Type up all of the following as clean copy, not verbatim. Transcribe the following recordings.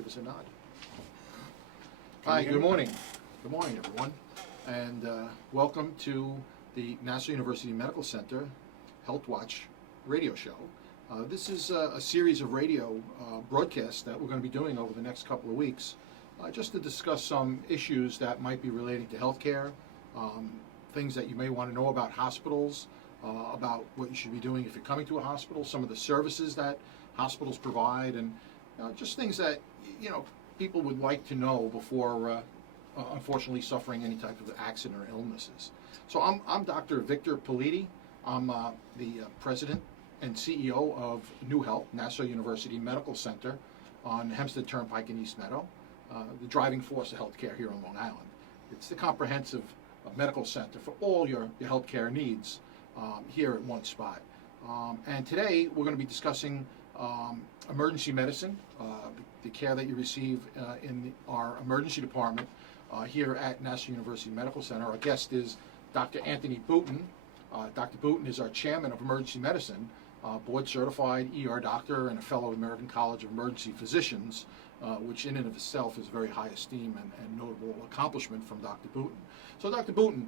Give us a nod. Hi, good morning. Good morning, everyone. And welcome to the Nassau University Medical Center Health Watch radio show. This is a series of radio broadcasts that we're going to be doing over the next couple of weeks, just to discuss some issues that might be relating to healthcare, things that you may want to know about hospitals, about what you should be doing if you're coming to a hospital, some of the services that hospitals provide, and just things that people would like to know before unfortunately suffering any type of accident or illnesses. So I'm Dr. Victor Politi. I'm the president and CEO of New Health, Nassau University Medical Center on Hempstead Turnpike in East Meadow, the driving force of healthcare here on Long Island. It's the comprehensive medical center for all your healthcare needs here at one spot. And today we're going to be discussing emergency medicine, the care that you receive in our emergency department here at Nassau University Medical Center. Our guest is Dr. Anthony Boutin. Dr. Boutin is our chairman of emergency medicine, board certified ER doctor and a fellow of the American College of Emergency Physicians, which in and of itself is very high esteem and notable accomplishment from Dr. Boutin. So Dr. Boutin,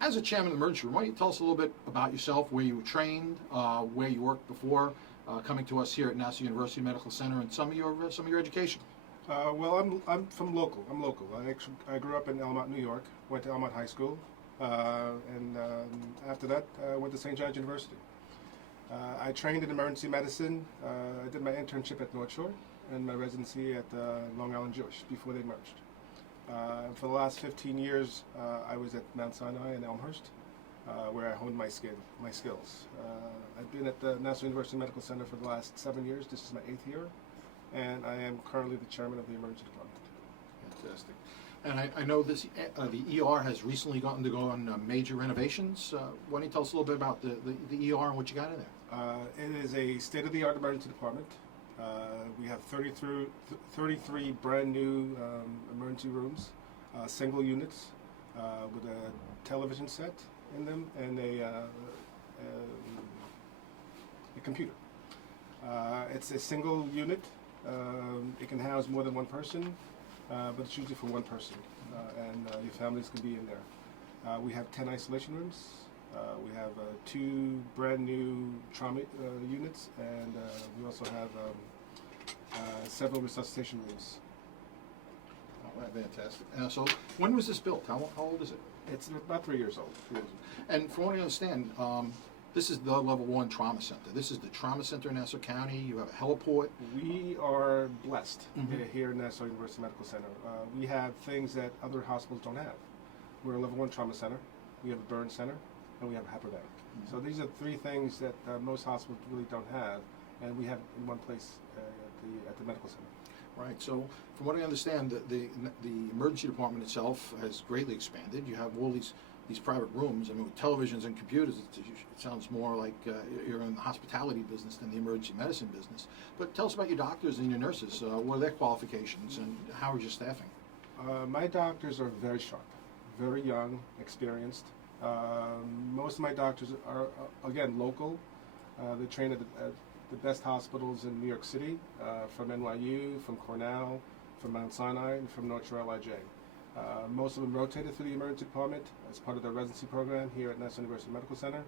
as a chairman of the emergency room, why don't you tell us a little bit about yourself, where you were trained, where you worked before coming to us here at Nassau University Medical Center, and some of your education. Well, I'm from local. I'm local. I grew up in Elmont, New York. Went to Elmont High School, and after that, went to St. John's University. I trained in emergency medicine. I did my internship at North Shore and my residency at Long Island Jewish before they merged. For the last 15 years, I was at Mount Sinai in Elmhurst, where I honed my skills. I've been at the Nassau University Medical Center for the last 7 years. This is my 8th year, and I am currently the chairman of the emergency department. Fantastic. And I know this the ER has recently gotten to go on major renovations. Why don't you tell us a little bit about the ER and what you got in there? It is a state-of-the-art emergency department. We have 33 brand new emergency rooms, single units with a television set in them and a computer. It's a single unit. It can house more than one person, but it's usually for one person, and your families can be in there. We have 10 isolation rooms. We have 2 brand new trauma units, and we also have several resuscitation rooms. Oh, fantastic. So when was this built? How old is it? It's about 3 years old. And from what I understand, this is the level 1 trauma center. This is the trauma center in Nassau County. You have a heliport. We are blessed here at Nassau University Medical Center. We have things that other hospitals don't have. We're a level 1 trauma center. We have a burn center, and we have a hypervac. So these are 3 things that most hospitals really don't have, and we have in one place at the medical center. Right. So, from what I understand, the emergency department itself has greatly expanded. You have all these private rooms. I mean, with televisions and computers, it sounds more like you're in the hospitality business than the emergency medicine business. But tell us about your doctors and your nurses. What are their qualifications, and how is your staffing? My doctors are very sharp, very young, experienced. Most of my doctors are, again, local. They train at the best hospitals in New York City, from NYU, from Cornell, from Mount Sinai, and from North Shore LIJ. Most of them rotated through the emergency department as part of their residency program here at Nassau University Medical Center.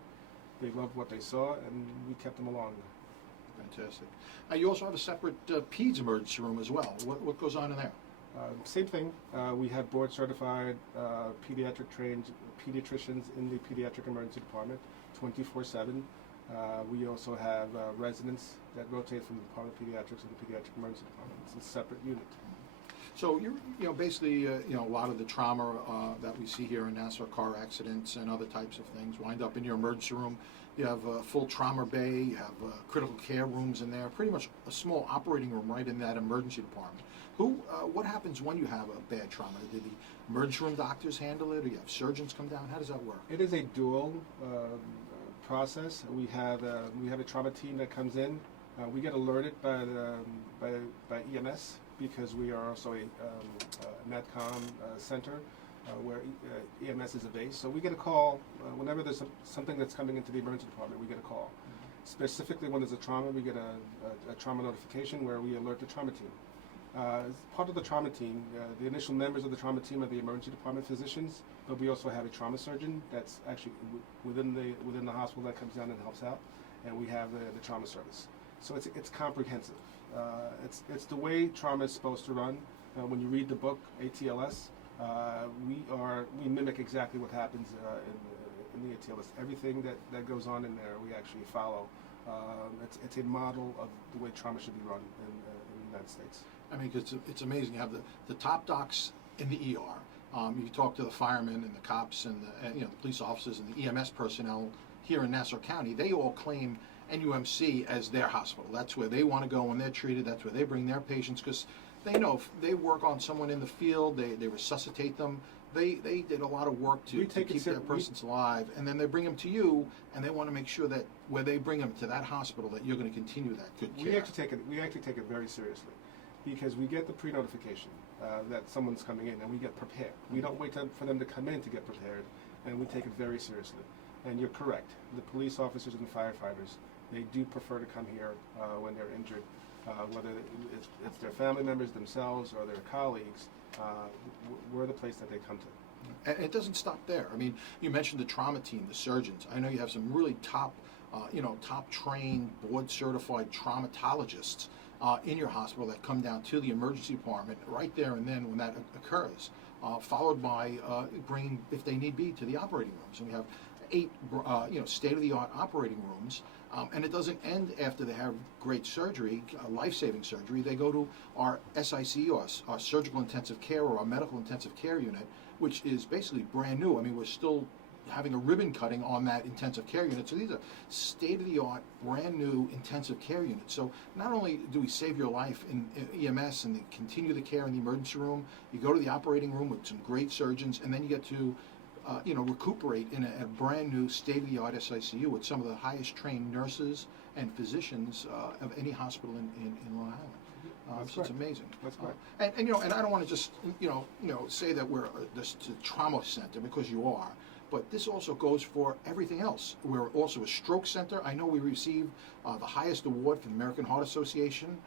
They loved what they saw, and we kept them along. Fantastic. You also have a separate PEDS emergency room as well. What goes on in there? Same thing. We have board-certified pediatric trained pediatricians in the pediatric emergency department, 24/7. We also have residents that rotate from the Department of Pediatrics to the Pediatric Emergency Department. It's a separate unit. So you're basically a lot of the trauma that we see here in Nassau, car accidents and other types of things, wind up in your emergency room. You have a full trauma bay. You have critical care rooms in there. Pretty much a small operating room right in that emergency department. What happens when you have a bad trauma? Do the emergency room doctors handle it, or you have surgeons come down? How does that work? It is a dual process. We have a trauma team that comes in. We get alerted by EMS because we are also a NetCom center where EMS is a base. So we get a call whenever there's something that's coming into the emergency department. We get a call. Specifically when there's a trauma, we get a trauma notification where we alert the trauma team. As part of the trauma team, the initial members of the trauma team are the emergency department physicians, but we also have a trauma surgeon that's actually within the hospital that comes down and helps out, and we have the trauma service. So it's comprehensive. It's the way trauma is supposed to run. When you read the book ATLS, we mimic exactly what happens in the ATLS. Everything that goes on in there, we actually follow. It's a model of the way trauma should be run in the United States. I mean, 'cause it's amazing. You have the top docs in the ER. You talk to the firemen and the cops and the police officers and the EMS personnel here in Nassau County. They all claim NUMC as their hospital. That's where they want to go when they're treated. That's where they bring their patients, because they know if they work on someone in the field, they resuscitate them. They did a lot of work to keep their persons alive, and then they bring them to you, and they want to make sure that where they bring them to that hospital, that you're going to continue that good care. We actually take it very seriously, because we get the pre-notification that someone's coming in, and we get prepared. We don't wait for them to come in to get prepared, and we take it very seriously. And you're correct. The police officers and the firefighters, they do prefer to come here when they're injured, whether it's their family members themselves or their colleagues. We're the place that they come to. And it doesn't stop there. I mean, you mentioned the trauma team, the surgeons. I know you have some really top trained, board certified traumatologists in your hospital that come down to the emergency department right there and then when that occurs, followed by bringing, if they need be, to the operating rooms. And we have 8 state-of-the-art operating rooms, and it doesn't end after they have great surgery, life-saving surgery. They go to our SIC, or our surgical intensive care, or our medical intensive care unit, which is basically brand new. I mean, we're still having a ribbon cutting on that intensive care unit. So these are state-of-the-art, brand new intensive care units. So not only do we save your life in EMS and continue the care in the emergency room, you go to the operating room with some great surgeons, and then you get to recuperate in a brand new state-of-the-art SICU with some of the highest trained nurses and physicians of any hospital in Long Island. So it's amazing. That's correct. And I don't want to just say that we're this trauma center, because you are, but this also goes for everything else. We're also a stroke center. I know we received the highest award from the American Heart Association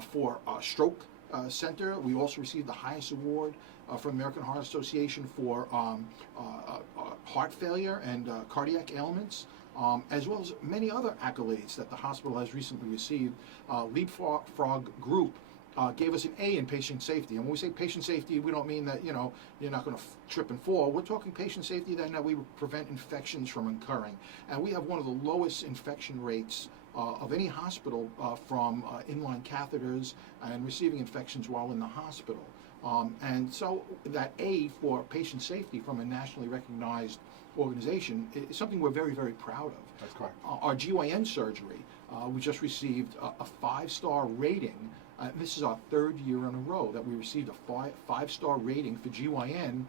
for stroke center. We also received the highest award from the American Heart Association for heart failure and cardiac ailments, as well as many other accolades that the hospital has recently received. Leapfrog Group gave us an A in patient safety. And when we say patient safety, we don't mean that you're not going to trip and fall. We're talking patient safety that we prevent infections from occurring. And we have one of the lowest infection rates of any hospital from inline catheters and receiving infections while in the hospital. And so that A for patient safety from a nationally recognized organization is something we're very, very proud of. That's correct. Our GYN surgery, we just received a 5-star rating. This is our 3rd year in a row that we received a 5-star rating for GYN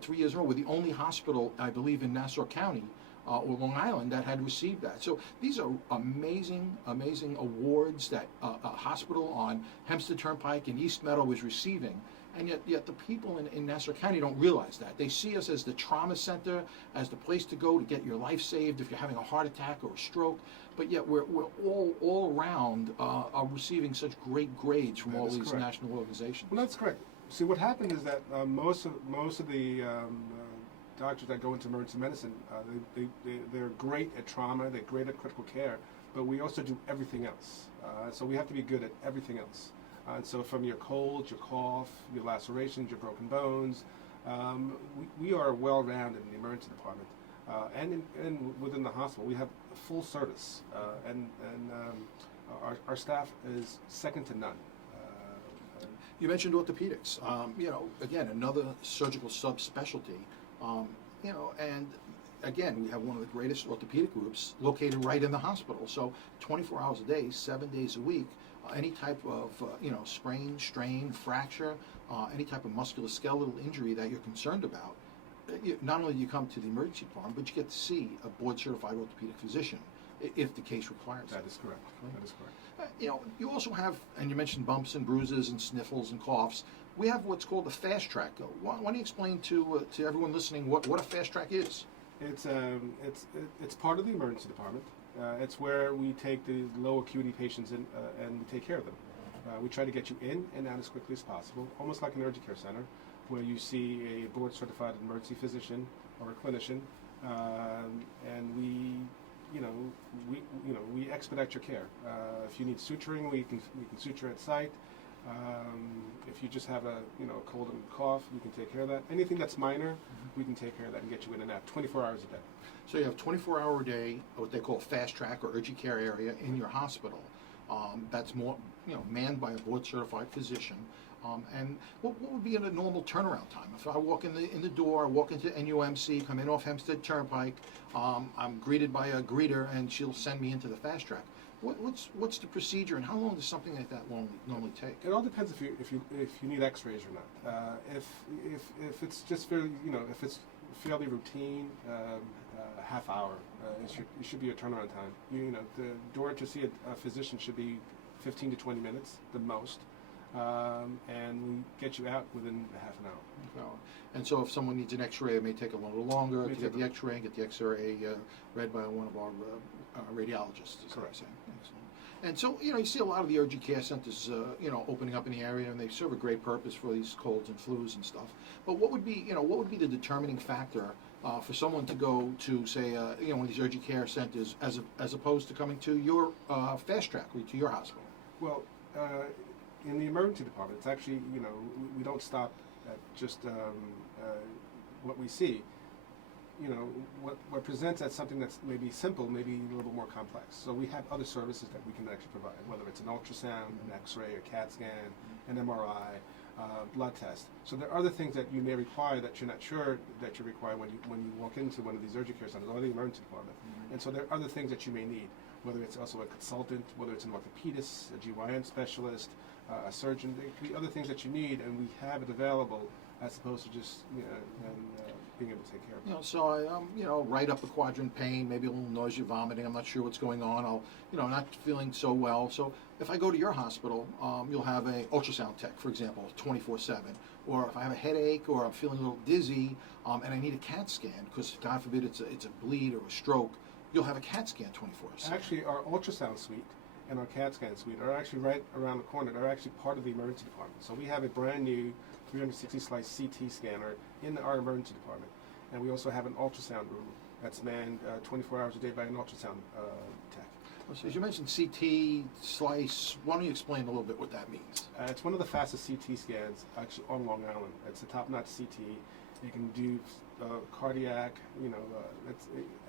3 years in a row. We're the only hospital, I believe, in Nassau County or Long Island that had received that. So these are amazing, amazing awards that a hospital on Hempstead Turnpike in East Meadow is receiving. And yet the people in Nassau County don't realize that. They see us as the trauma center, as the place to go to get your life saved if you're having a heart attack or a stroke. But yet we're all around are receiving such great grades from all these national organizations. Well, that's correct. See, what happened is that most of the doctors that go into emergency medicine, they're great at trauma, they're great at critical care, but we also do everything else. So we have to be good at everything else. And so from your colds, your cough, your lacerations, your broken bones, we are well-rounded in the emergency department. And within the hospital, we have full service, and our staff is second to none. You mentioned orthopedics. Again, another surgical subspecialty. And again, we have one of the greatest orthopedic groups located right in the hospital. So 24 hours a day, 7 days a week, any type of sprain, strain, fracture, any type of musculoskeletal injury that you're concerned about, not only do you come to the emergency department, but you get to see a board-certified orthopedic physician if the case requires it. That is correct. That is correct. You also have, and you mentioned bumps and bruises and sniffles and coughs. We have what's called a fast track. Why don't you explain to everyone listening what a fast track is? It's part of the emergency department. It's where we take the low acuity patients in and we take care of them. We try to get you in and out as quickly as possible, almost like an urgent care center, where you see a board-certified emergency physician or a clinician, and we expedite your care. If you need suturing, we can suture at site. If you just have a cold and cough, we can take care of that. Anything that's minor, we can take care of that and get you in and out 24 hours a day. So you have 24-hour a day, what they call fast track or urgent care area in your hospital. That's more, manned by a board-certified physician. And what would be a normal turnaround time? If I walk in the door, I walk into NUMC, come in off Hempstead Turnpike, I'm greeted by a greeter, and she'll send me into the fast track. What's the procedure, and how long does something like that normally take? It all depends if you need X-rays or not. If it's just very if it's fairly routine, half hour it should be a turnaround time. The door to see a physician should be 15 to 20 minutes the most, and we get you out within half an hour. And so if someone needs an X-ray, it may take a little longer to get the X-ray and get the X-ray read by one of our radiologists. Is Correct. Excellent. And so, you see a lot of the urgent care centers, opening up in the area, and they serve a great purpose for these colds and flus and stuff. But what would be the determining factor for someone to go to, say, one of these urgent care centers as opposed to coming to your fast track, to your hospital? Well, in the emergency department, it's actually, we don't stop at just what we see. What presents as something that's maybe simple, maybe a little more complex. So we have other services that we can actually provide, whether it's an ultrasound, an X-ray, a CAT scan, an MRI, blood test. So there are other things that you may require that you're not sure that you require when you walk into one of these urgent care centers or the emergency department. And so there are other things that you may need, whether it's also a consultant, whether it's an orthopedist, a GYN specialist, a surgeon. There could be other things that you need, and we have it available as opposed to just being able to take care of it. So I, right upper quadrant pain, maybe a little nausea, vomiting. I'm not sure what's going on. Not feeling so well. So if I go to your hospital, you'll have a ultrasound tech, for example, 24/7. Or if I have a headache or I'm feeling a little dizzy, and I need a CAT scan because God forbid it's a bleed or a stroke, you'll have a CAT scan 24/7. Actually, our ultrasound suite and our CAT scan suite are actually right around the corner. They're actually part of the emergency department. So we have a brand new 360 slice CT scanner in our emergency department. And we also have an ultrasound room that's manned 24 hours a day by an ultrasound tech. So as you mentioned CT slice, why don't you explain a little bit what that means? It's one of the fastest CT scans actually on Long Island. It's a top-notch CT. You can do cardiac,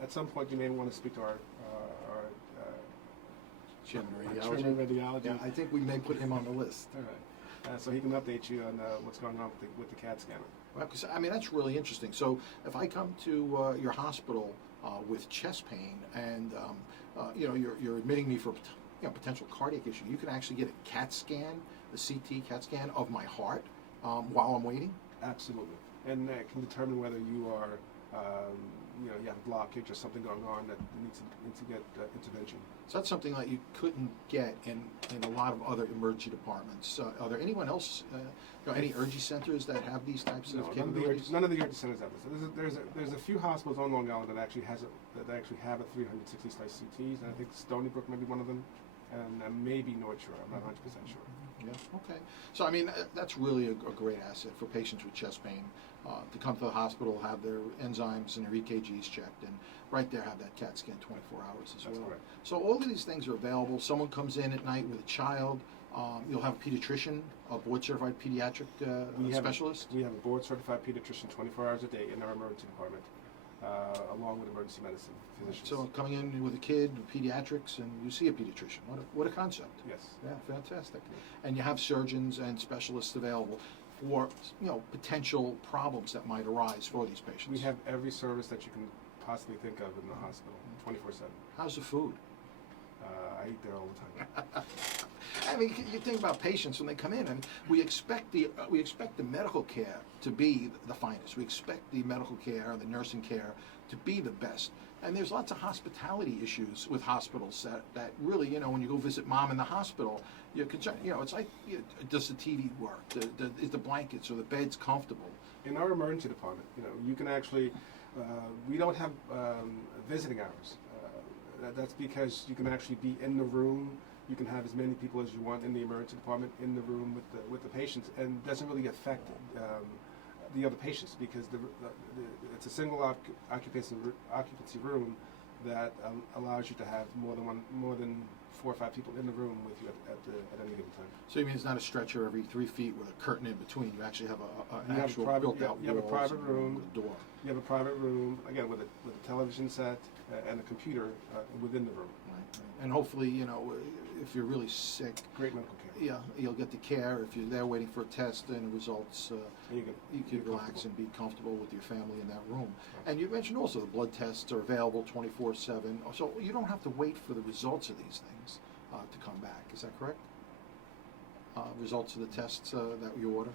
at some point you may want to speak to our Chairman Chairman of Radiology. Yeah, I think we may put him on the list. All right. So he can update you on what's going on with the CAT scanner. Well, because that's really interesting. So if I come to your hospital with chest pain, and you're admitting me for potential cardiac issue, you can actually get a CAT scan, a CT CAT scan of my heart while I'm waiting. Absolutely, and that can determine whether you are, you have a blockage or something going on that needs to get intervention. So that's something that you couldn't get in a lot of other emergency departments. Are there anyone else, any urgent centers that have these types of capabilities? None of the urgent centers have this. There's a few hospitals on Long Island that actually have a 360 slice CTs, and I think Stony Brook may be one of them, and maybe North Shore. I'm not 100% sure. Yeah. Okay. So that's really a great asset for patients with chest pain to come to the hospital, have their enzymes and their EKGs checked, and right there have that CAT scan 24 hours as well. That's correct. So all of these things are available. Someone comes in at night with a child. You'll have a pediatrician, a board-certified pediatric specialist. We have a board-certified pediatrician 24 hours a day in our emergency department, along with emergency medicine physicians. So coming in with a kid, with pediatrics, and you see a pediatrician. What a concept. Yes. Yeah, fantastic. And you have surgeons and specialists available for potential problems that might arise for these patients. We have every service that you can possibly think of in the hospital, 24/7. How's the food? I eat there all the time. You think about patients when they come in, and we expect the medical care to be the finest. We expect the medical care, the nursing care, to be the best. And there's lots of hospitality issues with hospitals that really, when you go visit mom in the hospital, you're concerned. It's like, does the TV work? Is the blankets or the beds comfortable? In our emergency department, you can actually, we don't have visiting hours. That's because you can actually be in the room You can have as many people as you want in the emergency department in the room with the patients, and it doesn't really affect the other patients because it's a single occupancy room that allows you to have more than 4 or 5 people in the room with you at any given time. So you mean it's not a stretcher every 3 feet with a curtain in between? You actually have an You actual have built-out you have a private room. with a door. You have a private room, again, with a television set and a computer within the room. Right. And hopefully, you know, if you're really sick, Great medical care. yeah, you'll get the care. If you're there waiting for a test and results, you can relax and be comfortable with your family in that room. And you mentioned also the blood tests are available 24/7, so you don't have to wait for the results of these things to come back. Is that correct? Results of the tests that you order?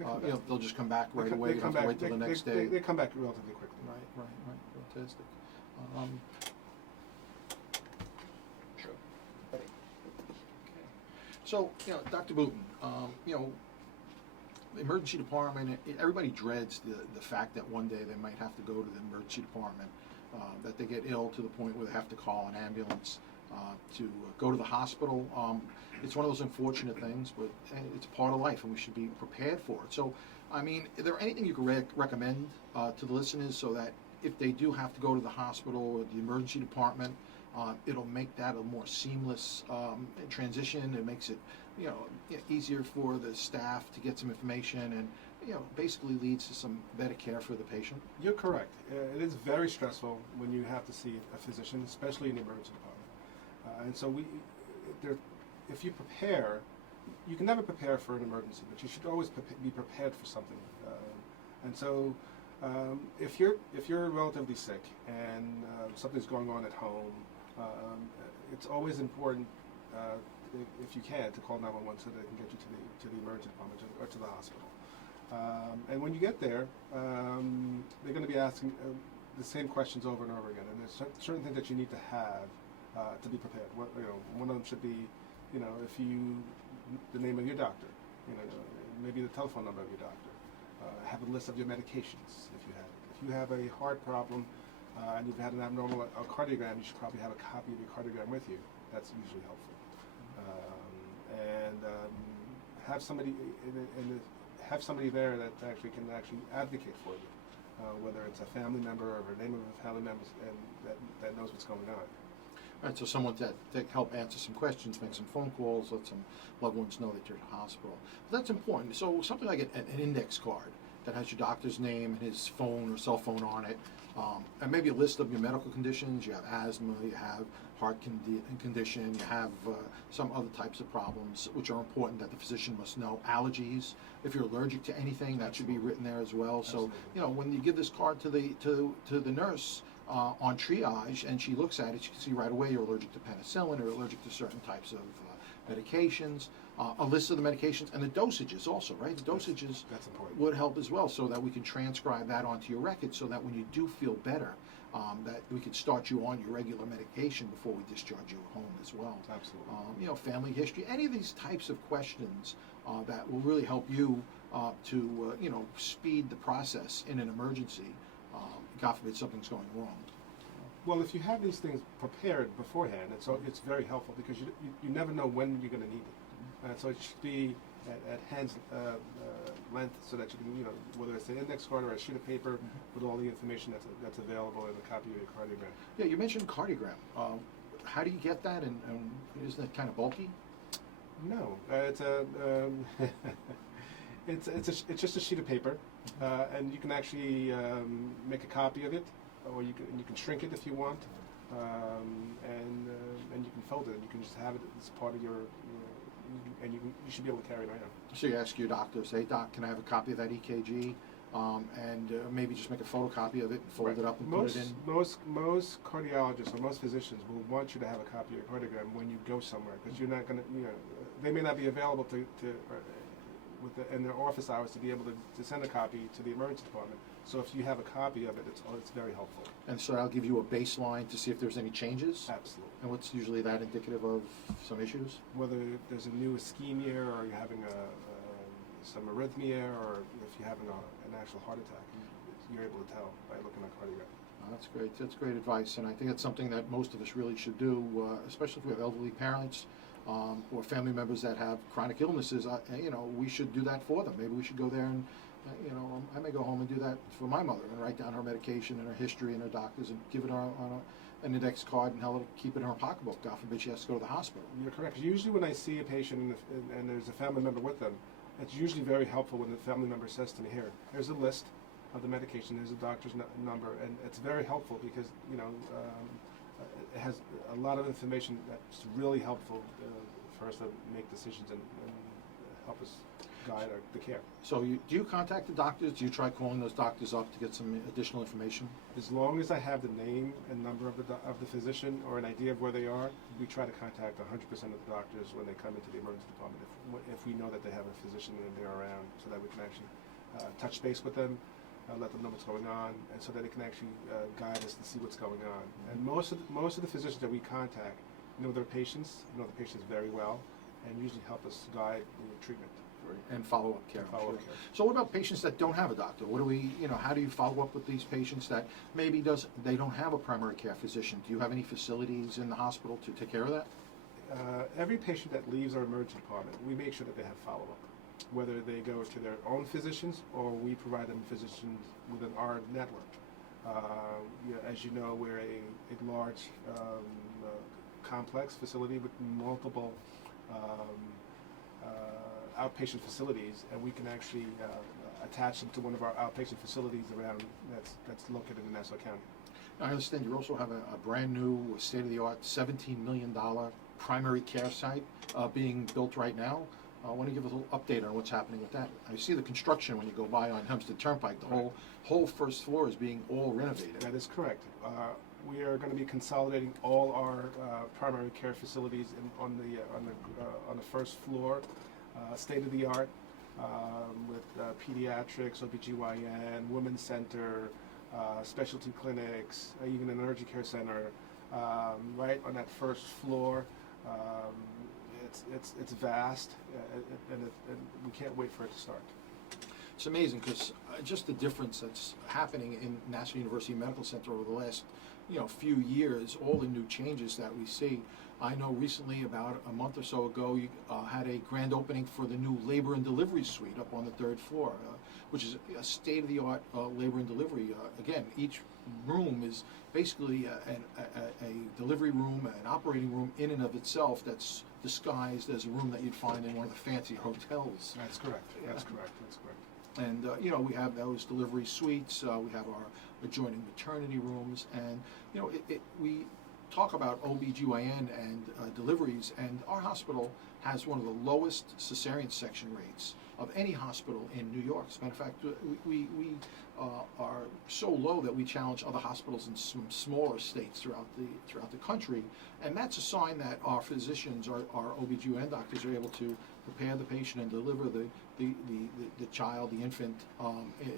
You know, they'll just come back right away. You don't have to wait till the next day. They come back relatively quickly. Right. Fantastic. Sure. Okay. So, you know, Dr. Boutin, you know, the emergency department, everybody dreads the fact that one day they might have to go to the emergency department, that they get ill to the point where they have to call an ambulance to go to the hospital. It's one of those unfortunate things, but it's part of life, and we should be prepared for it. So, I mean, is there anything you could recommend to the listeners so that if they do have to go to the hospital or the emergency department, it'll make that a more seamless transition? It makes it, you know, easier for the staff to get some information, and you know, basically leads to some better care for the patient. You're correct. It is very stressful when you have to see a physician, especially in the emergency department. And so if you prepare, you can never prepare for an emergency, but you should always be prepared for something. And so, if you're relatively sick and something's going on at home, it's always important, if you can, to call 911 so they can get you to the emergency department or to the hospital. And when you get there, they're going to be asking the same questions over and over again, and there's certain things that you need to have to be prepared. One of them should be, the name of your doctor, maybe the telephone number of your doctor. Have a list of your medications if you have it. If you have a heart problem and you've had an abnormal cardiogram, you should probably have a copy of your cardiogram with you. That's usually helpful. Have somebody there that can advocate for you, whether it's a family member or a name of a family member and that knows what's going on. Right, so someone that help answer some questions, make some phone calls, let some loved ones know that you're at the hospital. But that's important. So something like an index card that has your doctor's name and his phone or cell phone on it, and maybe a list of your medical conditions. You have asthma, you have heart condition, you have some other types of problems which are important that the physician must know. Allergies, if you're allergic to anything, that should be written there as well. So, when you give this card to the nurse on triage and she looks at it, she can see right away you're allergic to penicillin or allergic to certain types of medications, a list of the medications and the dosages also, right? The dosages that's important. Would help as well, so that we can transcribe that onto your record so that when you do feel better, that we could start you on your regular medication before we discharge you home as well. Absolutely. Family history, any of these types of questions that will really help you to speed the process in an emergency. God forbid something's going wrong. Well, if you have these things prepared beforehand, it's very helpful because you never know when you're going to need it. So it should be at hand's length so that you can, whether it's an index card or a sheet of paper with all the information that's available and a copy of your cardiogram. Yeah, you mentioned cardiogram. How do you get that, and isn't it kind of bulky? No, it's just a sheet of paper, and you can actually make a copy of it, or you can shrink it if you want, and you can fold it. And you can just have it as part of your and you should be able to carry it around. So you ask your doctor, say, Doc, can I have a copy of that EKG? And maybe just make a photocopy of it and fold it up and put it in. Most cardiologists or most physicians will want you to have a copy of your cardiogram when you go somewhere, because you're not going to, they may not be available in their office hours to be able to send a copy to the emergency department. So if you have a copy of it, it's very helpful. And so I'll give you a baseline to see if there's any changes? Absolutely. And what's usually that indicative of some issues? Whether there's a new ischemia, or you're having some arrhythmia, or if you're having an actual heart attack, you're able to tell by looking at cardiogram. That's great. That's great advice, and I think it's something that most of us really should do, especially if we have elderly parents. or family members that have chronic illnesses, we should do that for them. Maybe we should go there and, I may go home and do that for my mother and write down her medication and her history and her doctors and give it her on an index card and tell her to keep it in her pocketbook. God forbid she has to go to the hospital. You're correct. Usually when I see a patient and there's a family member with them, it's usually very helpful when the family member says to me, here's a list of the medication, there's a doctor's number, and it's very helpful because, it has a lot of information that's really helpful for us to make decisions and help us guide the care. So do you contact the doctors? Do you try calling those doctors up to get some additional information? As long as I have the name and number of the physician or an idea of where they are, we try to contact 100% of the doctors when they come into the emergency department if we know that they have a physician and they're around, so that we can actually touch base with them, let them know what's going on, and so that they can actually guide us to see what's going on. And most of the physicians that we contact know their patients, very well, and usually help us guide the treatment. And follow-up care. Follow-up care. So what about patients that don't have a doctor? What do we, how do you follow up with these patients that maybe they don't have a primary care physician? Do you have any facilities in the hospital to take care of that? Every patient that leaves our emergency department, we make sure that they have follow-up, whether they go to their own physicians or we provide them physicians within our network. As you know, we're a large complex facility with multiple outpatient facilities, and we can actually attach them to one of our outpatient facilities that's located in Nassau County. I understand you also have a brand new, state-of-the-art, $17 million primary care site being built right now. I want to give us a little update on what's happening with that. I see the construction when you go by on Hempstead Turnpike. The whole first floor is being all renovated. That is correct. We are going to be consolidating all our primary care facilities on the first floor, state of the art, with pediatrics, OBGYN, women's center, specialty clinics, even an urgent care center, right on that first floor. It's vast, and we can't wait for it to start. It's amazing because just the difference that's happening in Nassau University Medical Center over the last few years, all the new changes that we see. I know recently, about a month or so ago, you had a grand opening for the new labor and delivery suite up on the third floor, which is a state-of-the-art labor and delivery. Again, each room is basically a delivery room, an operating room in and of itself that's disguised as a room that you'd find in one of the fancy hotels. That's correct. That's correct. And we have those delivery suites. We have our adjoining maternity rooms, and we talk about OBGYN and deliveries, and our hospital has one of the lowest cesarean section rates of any hospital in New York. As a matter of fact, we are so low that we challenge other hospitals in some smaller states throughout the country, and that's a sign that our physicians, our OBGYN doctors, are able to prepare the patient and deliver the child, the infant,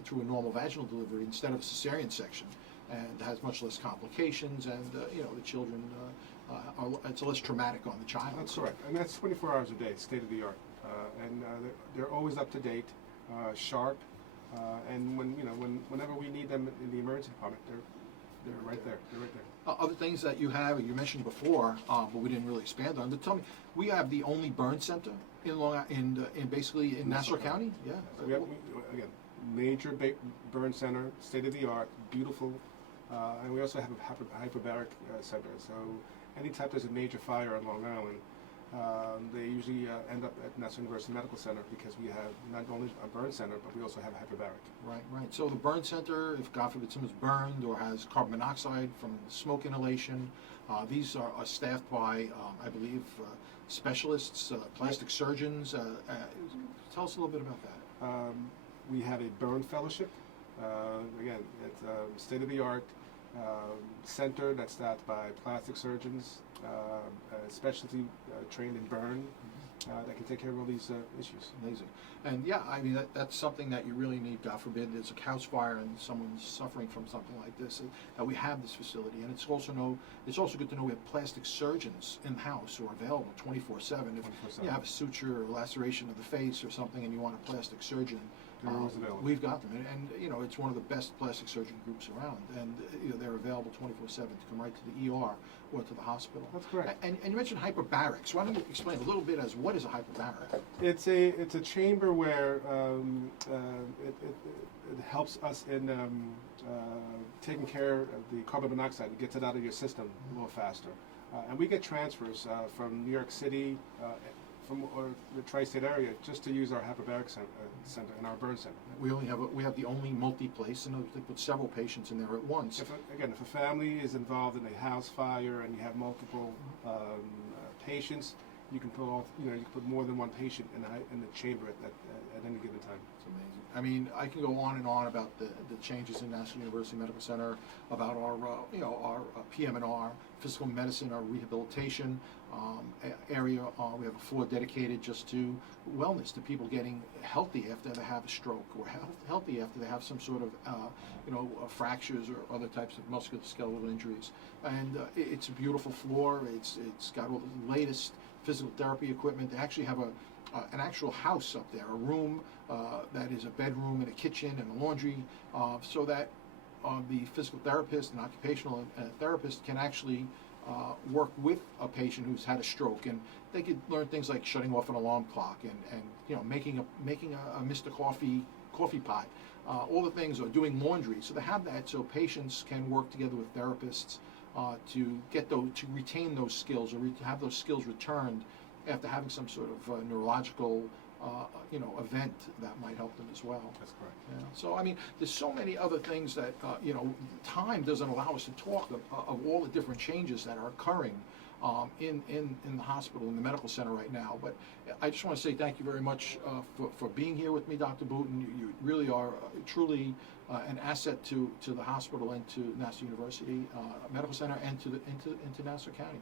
through a normal vaginal delivery instead of a cesarean section, and has much less complications, and the children it's less traumatic on the child. That's correct, and that's 24 hours a day, state of the art, and they're always up to date, sharp, and whenever we need them in the emergency department, they're right there. They're right there. Other things that you have, you mentioned before, but we didn't really expand on. Tell me, we have the only burn center in basically in Nassau County. Yeah. So we have, again, major burn center, state of the art, beautiful, and we also have a hyperbaric center. So anytime there's a major fire on Long Island, they usually end up at Nassau University Medical Center because we have not only a burn center, but we also have a hyperbaric. Right. So the burn center, if God forbid someone's burned or has carbon monoxide from smoke inhalation, these are staffed by, I believe, specialists, plastic surgeons. Tell us a little bit about that. We have a burn fellowship. Again, it's state-of-the-art center that's staffed by plastic surgeons, specialty trained in burn, that can take care of all these issues. Amazing. And yeah, I mean, that's something that you really need. God forbid there's a house fire and someone's suffering from something like this, that we have this facility. And it's also good to know we have plastic surgeons in the house who are available 24/7. If you have a suture or laceration of the face or something and you want a plastic surgeon There are rooms available. We've got them, and you know, it's one of the best plastic surgeon groups around, and you know, they're available 24/7 to come right to the ER or to the hospital. That's correct. And you mentioned hyperbarics. Why don't you explain a little bit as what is a hyperbaric? It's a chamber where it helps us in taking care of the carbon monoxide. It gets it out of your system a little faster. And we get transfers from New York City, from the tri-state area, just to use our hyperbaric center and our burn center. We have the only multi-place, and they put several patients in there at once. If a family is involved in a house fire and you have multiple patients, you can put more than one patient in the chamber at any given time. It's amazing. I mean, I can go on and on about the changes in National University Medical Center, about our our PM&R, physical medicine, our rehabilitation area. We have a floor dedicated just to wellness, to people getting healthy after they have a stroke, or healthy after they have some sort of fractures or other types of musculoskeletal injuries. And it's a beautiful floor. It's got all the latest physical therapy equipment. They actually have an actual house up there, a room that is a bedroom and a kitchen and a laundry, so that the physical therapist and occupational therapist can actually work with a patient who's had a stroke, and they could learn things like shutting off an alarm clock and making a Mr. Coffee pot, all the things, or doing laundry. So they have that so patients can work together with therapists to retain those skills, or to have those skills returned after having some sort of neurological event that might help them as well. That's correct. Yeah. So I mean, there's so many other things that time doesn't allow us to talk of all the different changes that are occurring in the hospital, in the medical center right now. But I just want to say thank you very much for being here with me, Dr. Boutin. You really are truly an asset to the hospital and to Nassau University Medical Center and into Nassau County.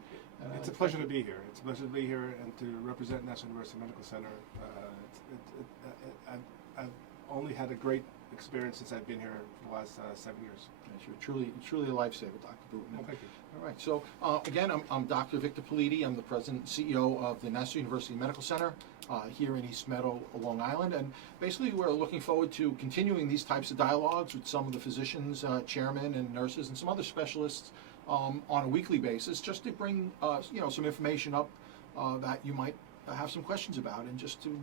It's a pleasure to be here. It's a pleasure to be here and to represent Nassau University Medical Center. I've only had a great experience since I've been here for the last 7 years. Yes, you're truly a lifesaver, Dr. Boutin. Well, thank you. All right. So again, I'm Dr. Victor Politi. I'm the president and CEO of the Nassau University Medical Center here in East Meadow, Long Island, and basically we're looking forward to continuing these types of dialogues with some of the physicians, chairmen, and nurses, and some other specialists on a weekly basis, just to bring some information up that you might have some questions about, and just to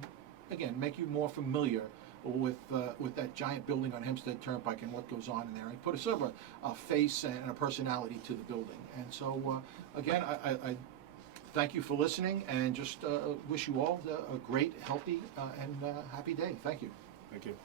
again make you more familiar with that giant building on Hempstead Turnpike and what goes on in there, and put a sort of a face and a personality to the building. And so again, I thank you for listening, and just wish you all a great, healthy, and happy day. Thank you. Thank you.